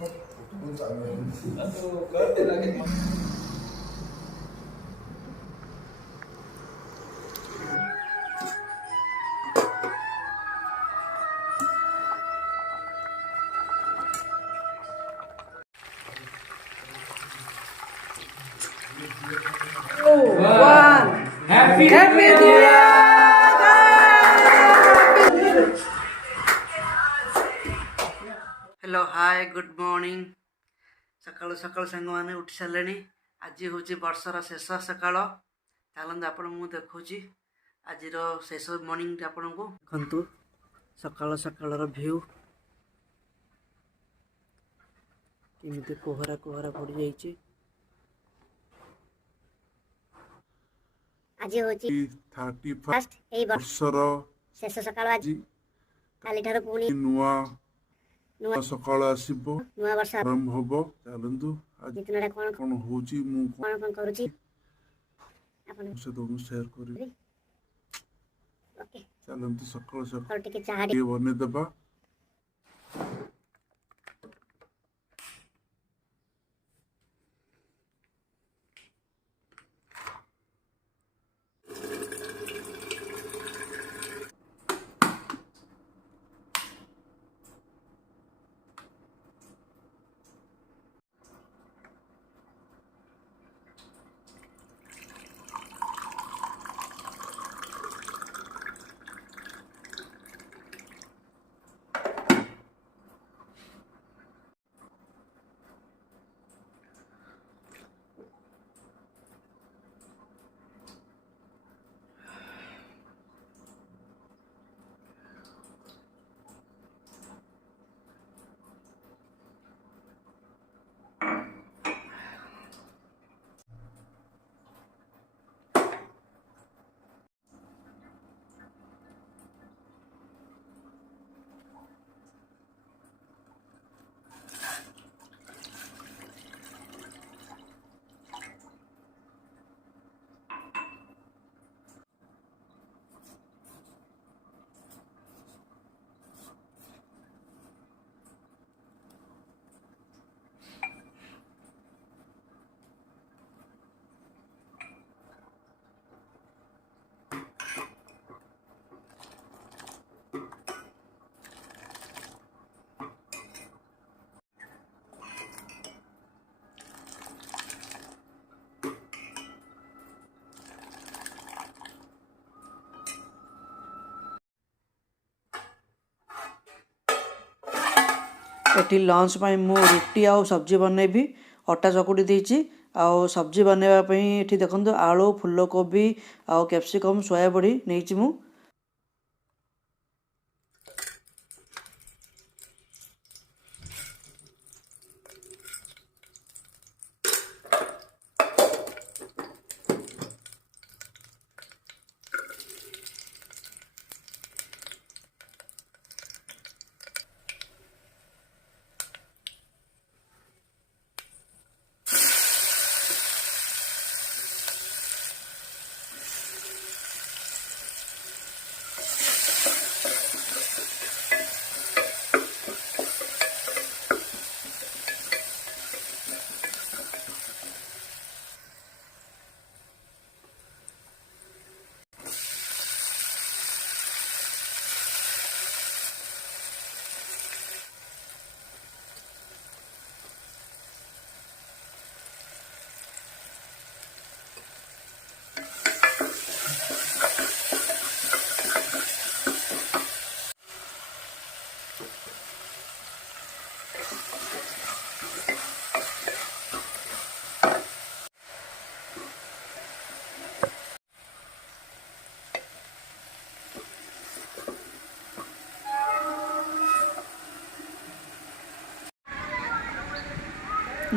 Happy New Year! Hello hi good morning सकाल सकाल सांग मैंने उठी सारे आज हूँ वर्षर शेष सकाल चलते आप देखुची आज शेष मॉर्निंग आपण को देखु सकाल सकाल व्यू केमी कोहरा कोहरा पड़ जाइए आज होची 31 वर्षर शेष सकाळ आज काली ठार पुणी नुआ सकाळ आसीबो नुआ वर्ष आरंभ होबो चलंतु आज जितनडा कोन कोन होची मु कोन करूची आपण से दोनों शेयर करी ओके चलंतु सकाळ सकाळ टिके चाहा बने देबा एटी लंच पाई मु रुटी आउ सब्जी बनैबी अटा चकुटी देछि आउ सब्जी बनैबा पई एठी देखंतु आलू फुलकोबी आउ कैप्सिकम सोया बड़ी नेछि मु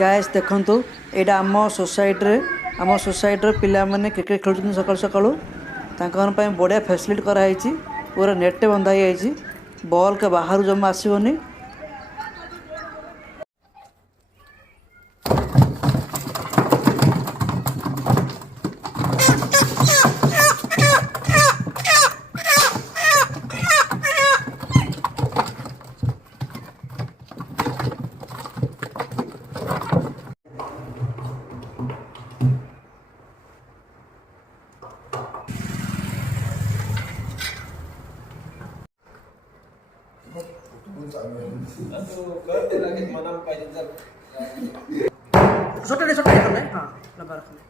गाइस देखंतु एटा आम सोसाइटी पिला माने क्रिकेट खेलुछन सकाळ सकाळू तांकन पय बढ़िया फैसिलिटी करा हैछि पूरा नेट बंधा हैछि बॉल के बाहर जमा आसीबनी छोटे छोटे करना है, हाँ लंबा रखना है।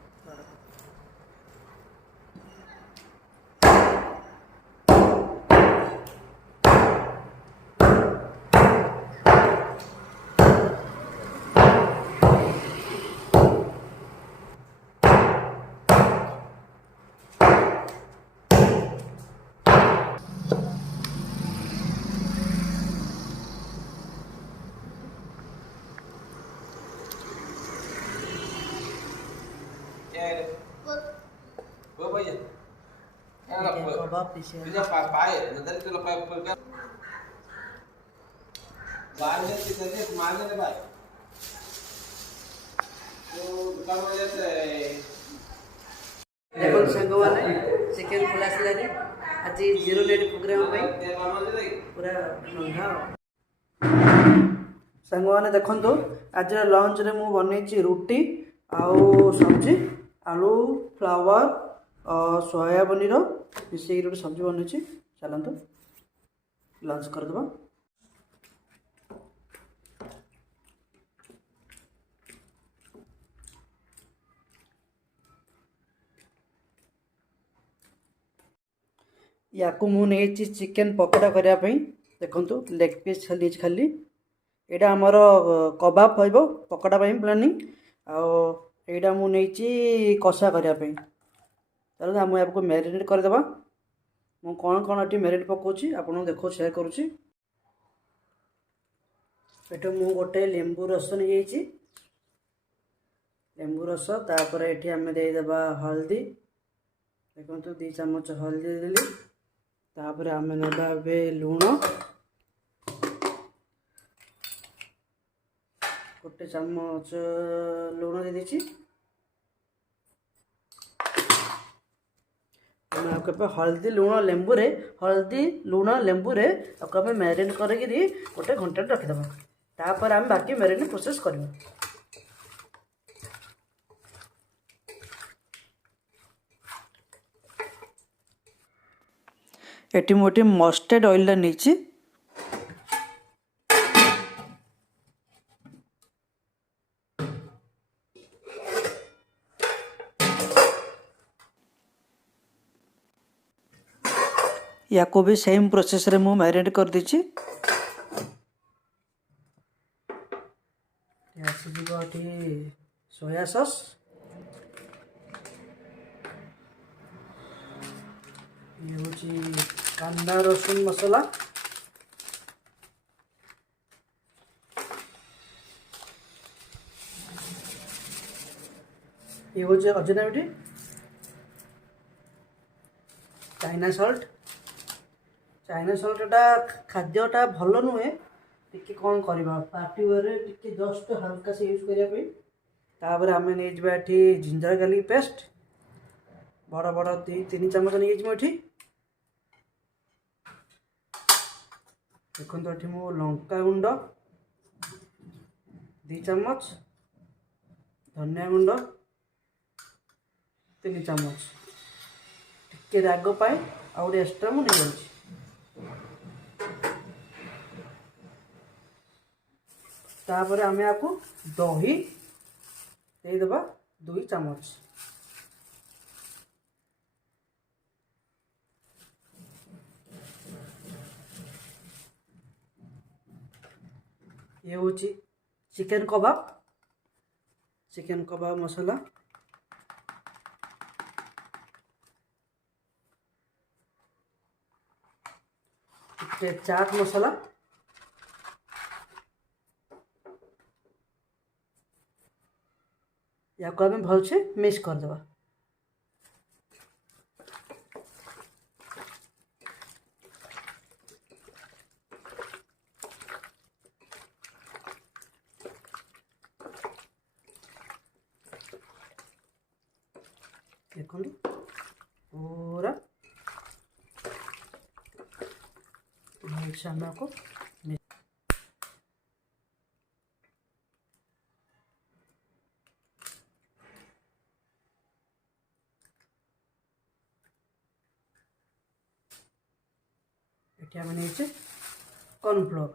कबाब पीछे देखो संग मैंने चिकेन खुला आसलानी आज 0 नेट प्रोग्राम पूरा रंधा संग मैंने देखो आज लंच रे मु बन रुटी आउ सब्जी आलू फ्लावर सोयाबीन मिसेक गोटे सब्जी बन चलतु लंच करदे। या मुझे चिकेन पकोड़ा करने देखु लेग पीस खाली खाली यहाँ आमर कबाब हो पकोड़ा प्लानिंग आईटा मुझे कषा करने चलो मुझे आपको मैरिनेट करदे मु कौन कौन ये मैरिनेट पकाउची आपको देखो शेयर करुँची। ये मु गोटे लेंबू रस नहीं लेंबू रस तापर ये आम देदेबा हल्दी देखो 2 चामच हल्दी देली तापर आम नेबा लुण गोटे चामच लुण दे दीची हल्दी लुण लेंबू रे हल्दी लुण लेंबू रे मैरिनेट करके गोटे घंटा रखिदेबा तापर आम बाकी मैरिनेट प्रोसेस करवा। एटी मोटी मस्टर्ड ऑयल नहीं या को भी सेम प्रोसेस रे मु मैरिनेट कर दीची सोया सॉस ये हूँ कांदा रसुन मसला ये हूँ अजना बेटी चाइना सल्टा खाद्यटा भल नुहे टी कौन करवा पार्टी वेयर टी जस्ट हल्का से यूज करने तापर आम नहीं जिंजर गार्लिक पेस्ट बड़ बड़ 3 चामच नहीं ये देखो ये मो लंका गुंड 2 चामच धनिया गुंड 3 चामच टिके राग पाए आ गए एक्सट्रा मुझे नहीं तापर आम आपको दही देदेबा 2 चामच ये हूँ चिकेन कबाब मसला चाट मसला या को आम भल से मिक्स करदे देखो पूरा मिक्स आम को ये आम नहीं कॉर्नफ्लोर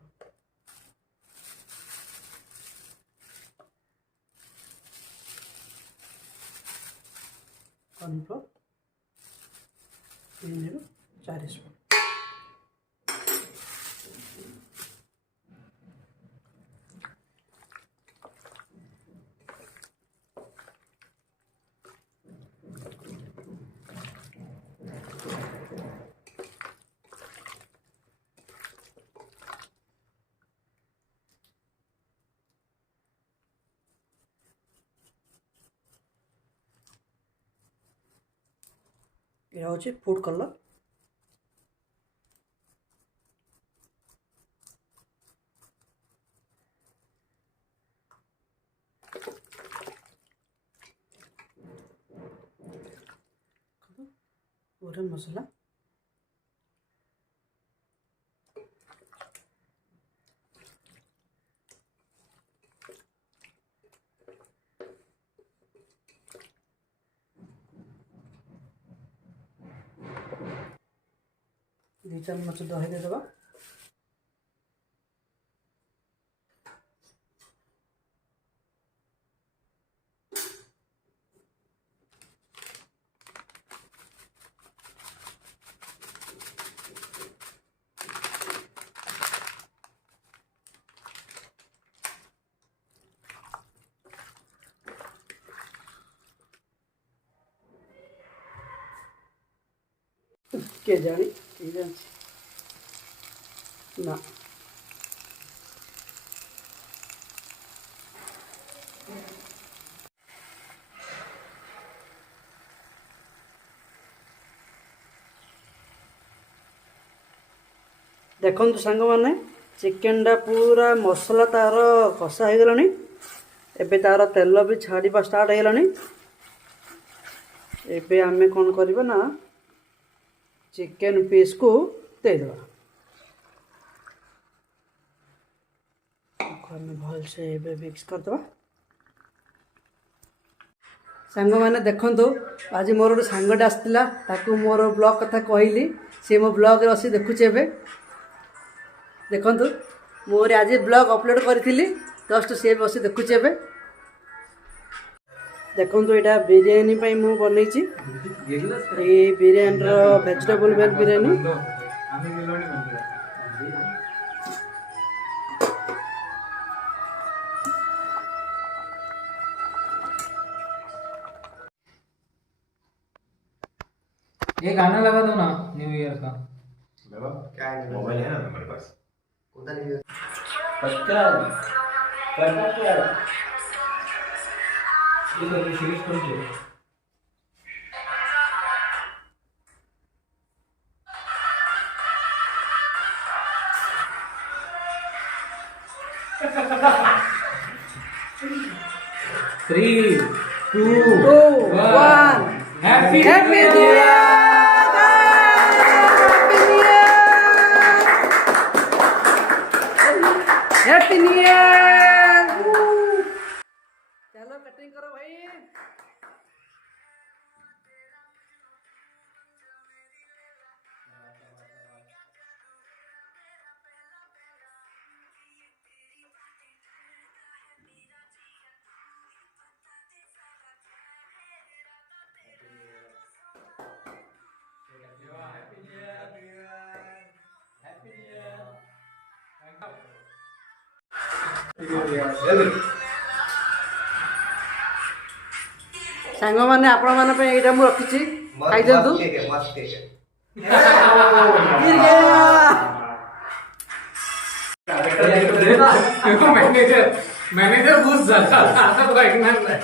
कॉर्नफ्लोर 3 4 स्पून। ये फूड कलर गरम मसाला दो चम्मच दही दे देबा। के जानी ना देखो सांग मैंने चिकेनटा पूरा मसला तार कषा हो गलानी। एबे तार तेल भी छाड़ा स्टार्ट हो गलानी। एबे आमे कौन करबा ना चिकेन पीस को दे देबा। भल से एबे मिक्स कर देबा। सांग मैंने देखंतु आज मोर गोटे सांगटे आसला ताकू मोर ब्लॉग कथा कहली सी मो ब्लॉग रे बसी देखुचे एबे देखंतु मोर आज ब्लॉग अपलोड करी जस्ट सी बसी देखुचे एबे देखंतु एटा बिरयानी पई मु बनैछि। ए बिरयानी रो वेजिटेबल वेज बिरयानी ये गाना लगा दो ना न्यू ईयर का। लगा क्या है? मोबाइल है ना मेरे पास। कौन सा न्यू ईयर? ये तो सीरीज कौन सी है? Three two one happy new year. Happy new year. चलो कटिंग करो भाई। सांग मैंने आपण मैंने यहाँ मुझे रखी खाई दिंतु। मस्त केक है। मैनेजर घुस जाता आता तो ऐकणार नाही।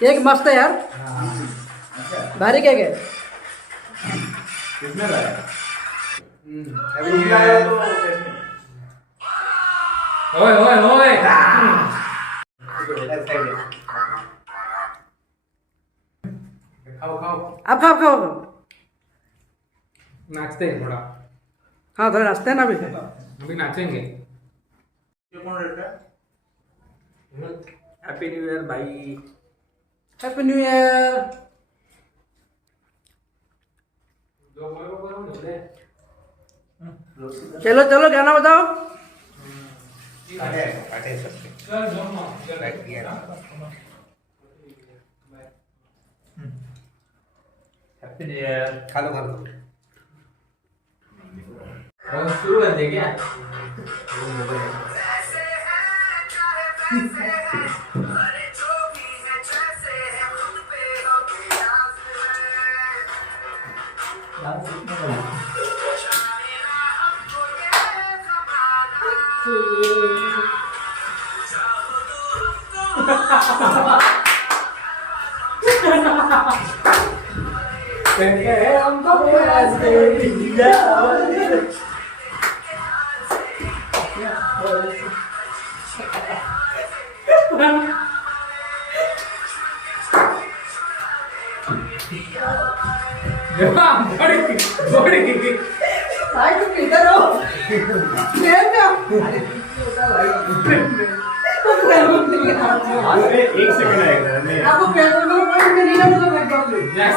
केक मस्त है यार, भारी केक है। किसने लाया? ओए ओए ओए खाओ खाओ अब खाओ खाओ। नाचते हैं थोड़ा। हाँ थोड़ा नाचते हैं ना अभी। अभी नाचेंगे। ये कौन रहता है? हैप्पी न्यू ईयर भाई। Happy new year. चलो चलो गाना बताओ। काटे सबसे। चल बैठ गया। Happy new year. खा लो खा लो। शुरू कर दे क्या? एक सेकंड आएगा नहीं।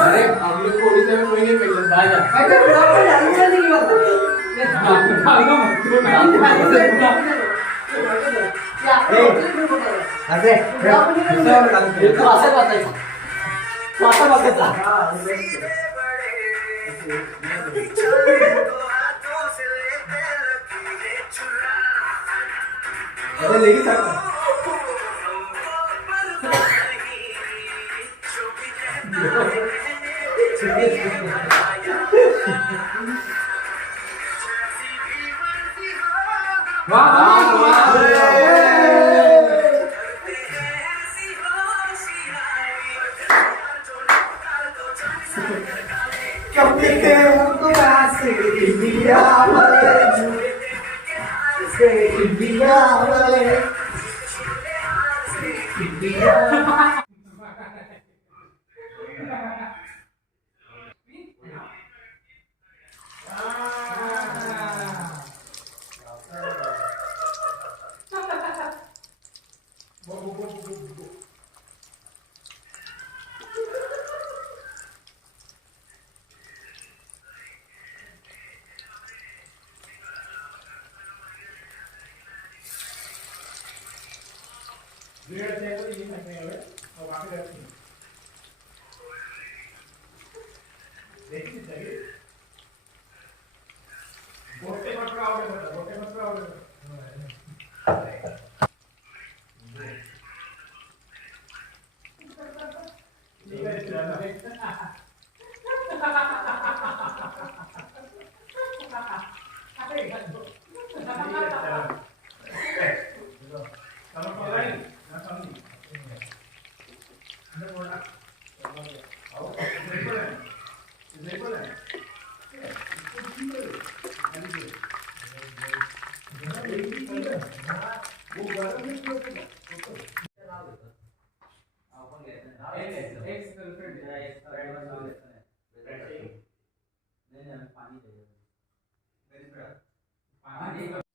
अरे हम लोग को उड़ीसा में कोई नहीं मिलता है। अरे लेगी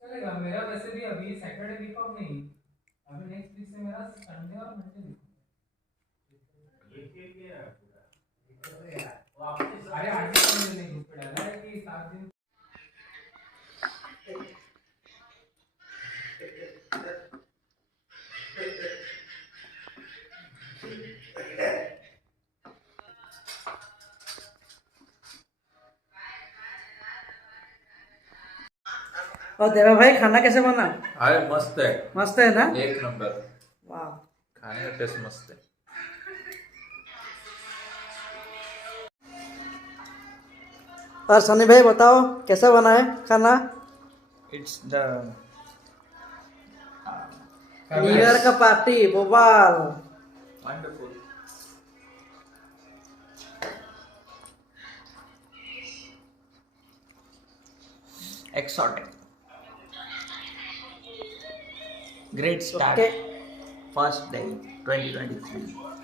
चलेगा मेरा वैसे भी अभी सैटरडे वीक ऑफ नहीं, अभी नेक्स्ट वीक से मेरा संडे और मंडे अरे 8 दिन नहीं ग्रुप पे डाला है कि 7 दिन। और देवा भाई खाना कैसे बना? अरे मस्त है, मस्त है ना? एक नंबर। वाह। खाने का टेस्ट मस्त है। और सनी भाई बताओ कैसा बना है खाना? इट्स द न्यू ईयर का पार्टी बोबाल। Wonderful. Exotic. Great start. Okay. First day 2023।